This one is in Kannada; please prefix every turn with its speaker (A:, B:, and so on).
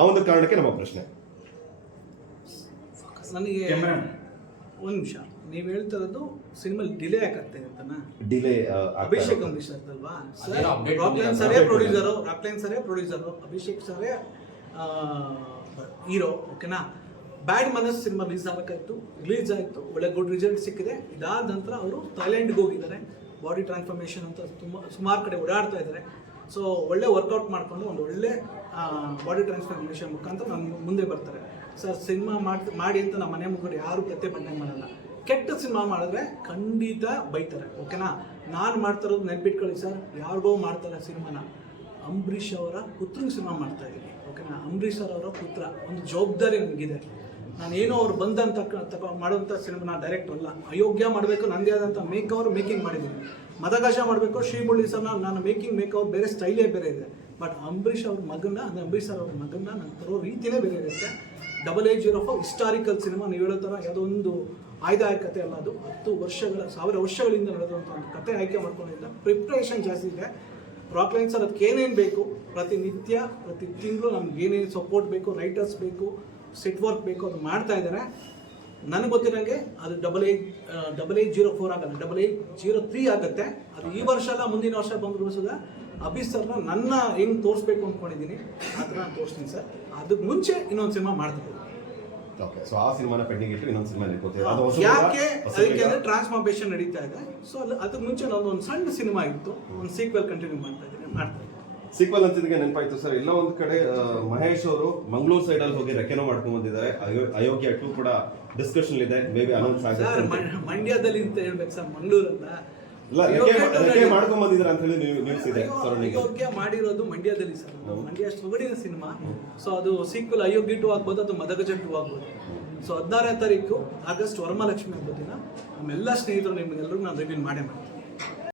A: ಆ ಒಂದು ಕಾರಣಕ್ಕೆ ನಮ್ಮ ಪ್ರಶ್ನೆ.
B: ನನಗೆ ಒಂದು ನಿಮಿಷ. ನೀವು ಹೇಳ್ತಿರೋದು ಸಿನಿಮಾ ಡಿಲೇ ಆಗತ್ತೆ ಅಂತನಾ?
A: ಡಿಲೇ
B: ಅಭಿಷೇಕ್ ಅಂಬರೀಶ್ ಅಲ್ವಾ ಸರ್ ರಾಕ್ಲೈನ್
C: ಬಂದಿದೆ.
B: ಸರೇ ಪ್ರೊಡ್ಯೂಸರು ರಾಕ್ಲೈನ್ ಸರೇ ಪ್ರೊಡ್ಯೂಸರು ಅಭಿಷೇಕ್ ಸರೇ ಹೀರೋ ಓಕೆನಾ? ಬ್ಯಾಡ್ ಮನಸ್ ಸಿನಿಮಾ ರಿಲೀಸ್ ಆಗಬೇಕಾಯ್ತು ರಿಲೀಸ್ ಆಯಿತು. ಒಳ್ಳೆ ಗುಡ್ ರಿಸಲ್ಟ್ ಸಿಕ್ಕಿದೆ. ಇದಾದ ನಂತರ ಅವರು ಥೈಲ್ಯಾಂಡ್ಗೆ ಹೋಗಿದ್ದಾರೆ. ಬಾಡಿ ಟ್ರಾನ್ಸ್ಫಾರ್ಮೇಷನ್ ಅಂತ ತುಂಬ ಸುಮಾರು ಕಡೆ ಓಡಾಡ್ತಾ ಇದ್ದಾರೆ. ಸೊ ಒಳ್ಳೆ ವರ್ಕೌಟ್ ಮಾಡಿಕೊಂಡು ಒಂದು ಒಳ್ಳೆ ಬಾಡಿ ಟ್ರಾನ್ಸ್ಫಾರ್ಮೇಷನ್ ಮುಖಾಂತರ ನಮ್ಮ ಮುಂದೆ ಬರ್ತಾರೆ. ಸರ್ ಸಿನಿಮಾ ಮಾಡಿ ಮಾಡಿ ಅಂತ ನಮ್ಮ ಮನೆ ಮುಗ್ಗರು ಯಾರು ಪ್ರತಿಭಟನೆ ಮಾಡಲ್ಲ. ಕೆಟ್ಟ ಸಿನಿಮಾ ಮಾಡಿದ್ರೆ ಖಂಡಿತ ಬೈತಾರೆ ಓಕೆನಾ ನಾನು ಮಾಡ್ತಿರೋದು ನೆನ್ಪಿಟ್ಕೊಳ್ಳಿ ಸರ್ ಯಾರಿಗೋ ಮಾಡ್ತಾರೆ ಸಿನಿಮಾನ ಅಂಬರೀಷ್ ಅವರ ಪುತ್ರನ ಸಿನಿಮಾ ಮಾಡ್ತಾ ಇದ್ದೀನಿ ಓಕೆನಾ ಅಂಬರೀಷ್ ಅವರ ಪುತ್ರ. ಒಂದು ಜವಾಬ್ದಾರಿ ನನಗಿದೆ ನಾನು ಏನೋ ಅವ್ರು ಬಂದಂತ ಮಾಡುವಂಥ ಸಿನಿಮಾ ನಾನು ಡೈರೆಕ್ಟ್ ಅಲ್ಲ. ಅಯೋಗ್ಯ ಮಾಡಬೇಕು ನನಗೆ ಆದಂಥ ಮೇಕ್ ಅವರು ಮೇಕಿಂಗ್ ಮಾಡಿದ್ದೀನಿ ಮದಗಾಶ ಮಾಡಬೇಕು ಶ್ರೀಬುಳ್ಳಿ ಸರ್ನ ನಾನು ಮೇಕಿಂಗ್ ಮೇಕ್ ಅವ್ರು ಬೇರೆ ಸ್ಟೈಲೇ ಬೇರೆ ಇದೆ. ಬಟ್ ಅಂಬರೀಷ್ ಅವ್ರ ಮಗನ ಅಂದರೆ ಅಂಬರೀಷ್ ಸರ್ ಅವ್ರ ಮಗನ ನಾನು ತರೋ ರೀತಿಯೇ ಬೇರೆ ಇರುತ್ತೆ double eight zero four historical cinema ನೀವು ಹೇಳೋ ಥರ ಯಾವುದೊಂದು ಆಯ್ದಾಯ ಕಥೆ ಅಲ್ಲ ಅದು. ಹತ್ತು ವರ್ಷಗಳ, ಸಾವಿರ ವರ್ಷಗಳಿಂದ ನಡೆದಂಥ ಒಂದು ಕತೆ ಆಯ್ಕೆ ಮಾಡ್ಕೊಂಡಿದ್ದ. ಪ್ರಿಪ್ರೇಷನ್ ಜಾಸ್ತಿ ಇದೆ. ರಾಕ್ಲೈನ್ ಸರ್ ಅದಕ್ಕೆ ಏನೇನು ಬೇಕು? ಪ್ರತಿನಿತ್ಯ, ಪ್ರತಿ ತಿಂಗಳು ನಮ್ಗೆ ಏನೇನು ಸಪೋರ್ಟ್ ಬೇಕು ರೈಟರ್ಸ್ ಬೇಕು ಸೆಟ್ ವರ್ಕ್ ಬೇಕು ಅದು ಮಾಡ್ತಾ ಇದ್ದಾರೆ. ನನಗೆ ಗೊತ್ತಿರೋಂಗೆ ಅದು double eight double eight zero four ಆಗಲ್ಲ ಡಬಲ್ ಏಟ್ ಜೀರೋ ತ್ರೀ ಆಗುತ್ತೆ. ಅದು ಈ ವರ್ಷ ಅಲ್ಲ ಮುಂದಿನ ವರ್ಷ ಬಂದರೂ ಸುದ ಅಭಿ ಸರ್ನ ನನ್ನ ಹೆಂಗೆ ತೋರಿಸ್ಬೇಕು ಅಂದ್ಕೊಂಡಿದ್ದೀನಿ ಆ ಥರ ನಾನು ತೋರಿಸ್ತೀನಿ ಸರ್ ಅದಕ್ಕೆ ಮುಂಚೆ ಇನ್ನೊಂದು ಸಿನಿಮಾ ಮಾಡ್ತೀನಿ.
A: ಓಕೆ ಸೊ ಆ ಸಿನಿಮಾನ ಪೆಂಡಿಂಗ್ ಇಟ್ಟು ಇನ್ನೊಂದು ಸಿನಿಮಾ
B: ಯಾಕೆ ಅದಕ್ಕೆ ಅಂದ್ರೆ ಟ್ರಾನ್ಸ್ಫಾರ್ಮೇಷನ್ ನಡೀತಾ ಇದೆ. ಸೊ ಅಲ್ಲಿ ಅದಕ್ಕೆ ಮುಂಚೆ ನಾನು ಒಂದು ಸಣ್ಣ ಸಿನಿಮಾ ಇತ್ತು. ಒಂದು ಸೀಕ್ವೆಲ್ ಕಂಟಿನ್ಯೂ ಮಾಡ್ತಾ ಇದ್ದೀನಿ ಮಾಡ್ತಾ
A: ಸೀಕ್ವಲ್ ಅಂತಿದ್ದಕ್ಕೆ ನೆನಪಾಯ್ತು ಸರ್. ಎಲ್ಲ ಒಂದು ಕಡೆ ಮಹೇಶ್ ಅವರು ಮಂಗಳೂರು ಸೈಡ್ ಅಲ್ಲಿ ಹೋಗಿ ರೆಕೆನೋ ಮಾಡ್ಕೊಂಡ್ ಬಂದಿದ್ದಾರೆ. ಅಯೋ- ಅಯೋಗ್ಯ ಟೂ ಕೂಡ ಡಿಸ್ಕಷನ್ ಇದೆ. ಮೇ ಬಿ ಅನೌನ್ಸ್
B: ಆಗಿದೆ ಮಂಡ್ಯದಲ್ಲಿ ಅಂತ ಹೇಳ್ಬೇಕು ಸರ್
A: ರೆಕೆ ರೆಕೆ ಮಾಡ್ಕೊಂಡ್ ಬಂದಿದ್ದಾರೆ ಅಂತ ಹೇಳಿ ನ್ಯೂಸ್ ಇದೆ
B: ಅಯೋಗ್ಯ ಮಾಡಿರೋದು ಮಂಡ್ಯದಲ್ಲಿ ಸರ್. ಮಂಡ್ಯ ಸೊಗಡಿನ ಸಿನಿಮಾ ಸೊ ಅದು ಸೀಕ್ವಲ್ ಅಯೋಗ್ಯ ಟು ಆಗ್ಬೋದು ಅದು ಮದಗಜ ಟು ಆಗ್ಬೋದು. ಸೊ ಹದಿನಾರನೇ ತಾರೀಕು ಆಗಸ್ಟ್ ವರಮಹಾಲಕ್ಷ್ಮಿ ಹಬ್ಬದ ದಿನ. ನಮ್ಮೆಲ್ಲ ಸ್ನೇಹಿತರು ನಿಮ್ಗೆಲ್ಲರಿಗೂ ನಾನು ರಿವೀಲ್ ಮಾಡೇ ಮಾಡ್ತೀನಿ.